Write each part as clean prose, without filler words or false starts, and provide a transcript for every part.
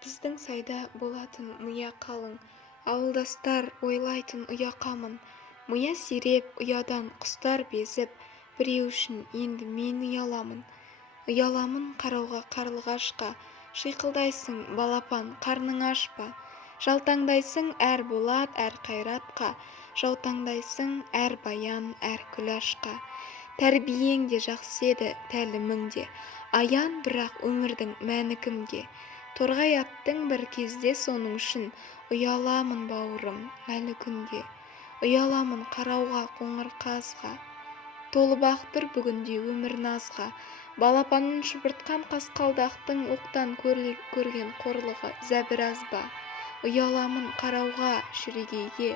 Біздің сайда болатын мия қалың, ауылдастар ойлайтын ұя қамын. Мия сиреп, ұядан құстар безіп, біреу үшін енді мен ұяламын. Ұяламын қарауға қарлығашқа, шиқылдайсың балапан, қарның аш па? Жалтаңдайсың әр болат, әр қайратқа, жаутаңдайсың әр баян, әр күләшқа. Тәрбиең де жақсы еді, тәлімің де, аян бірақ өмірдің мәні кімге? Торғай аттың бір кезде соның үшін, ұяламын бауырым әлі күнге. Ұяламын қарауға қоңыр қазға, толып ақ тұр бүгінде өмір назға. Балапанын шұбыртқан қасқалдақтың оқтан көрген қорлығы зәбір аз ба? Ұяламын қарауға шірегейге,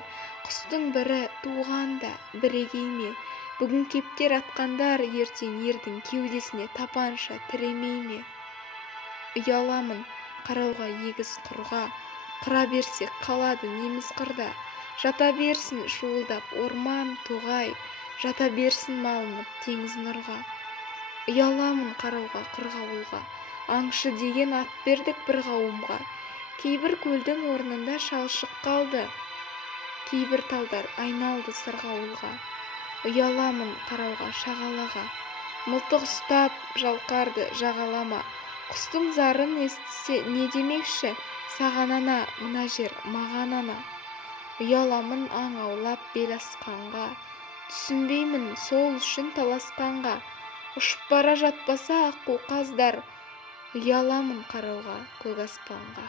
құстың бірі туғанда бірегей ме? Бүгін кептер атқандар ертең ердің кеудесіне тапанша тіремей ме? Ұяламын қарауға егіз құрға, қыра берсек қалады неміз қырда. Жата берсін шуылдап орман, тоғай, жата берсін малынып теңіз нұрға. Ұяламын қарауға қырғауылға, аңшы деген ат бердік бір қауымға. Кейбір көлдің орнында шалшық қалды, кейбір талдар айналды сырғауылға. Ұяламын қарауға шағалаға, мылтық ұстап жалқарды жағалама. Құстың зарын естісе не демекші, саған ана, мына жер маған ана. Ұяламын аң аулап бел асқанға, түсінбеймін сол үшін таласқанға. Ұшып бара жатпаса аққу қаздар, ұяламын қарауға көк аспанға.